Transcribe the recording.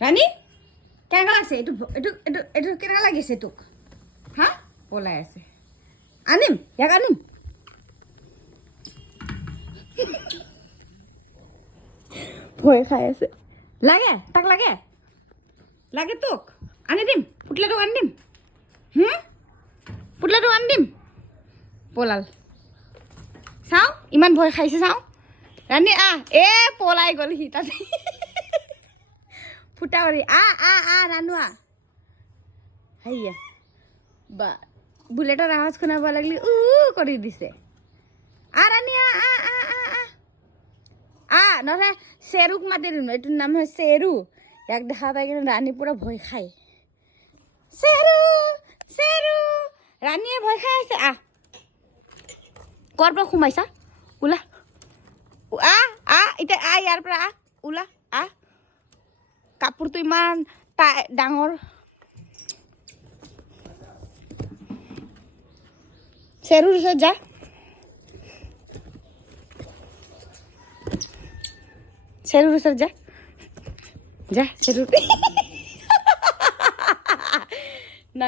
ৰানী কেনেকুৱা লাগছে এইটো এইটো এইটো এইটো কেনেকুৱা লাগিছে তোক হা পলাই আছে আনিম ইয়াক আনিম ভয় খাই আছে লাগে তাক লাগে লাগে তোক আনি দিম পুতলাটোক আনি দিম পুতলাটোক আনি দিম পলাল চাওঁ ইমান ভয় খাইছে চাওঁ ৰাণী পলাই গ'ল সি তাতে ফুটা কৰি ৰাণু হেৰিয়া বা বুলেটৰ আৱাজ শুনাব লাগিলে কৰি দিছে ৰাণী নহ'লে চেৰুক মাতি দিম এইটোৰ নাম হয় চেৰু ইয়াক দেখা পাই কিনে ৰাণী পুৰা ভয় খায় চেৰু চেৰু ৰাণীয়ে ভয় খাই আছে ক'ৰ পৰা সোমাইছা ওলা এতিয়া ইয়াৰ পৰা ওলা কাপোৰটো ইমান ডাঙৰ চেৰুৰ ওচৰত যা চেৰুৰ ওচৰত যা চেৰুৰ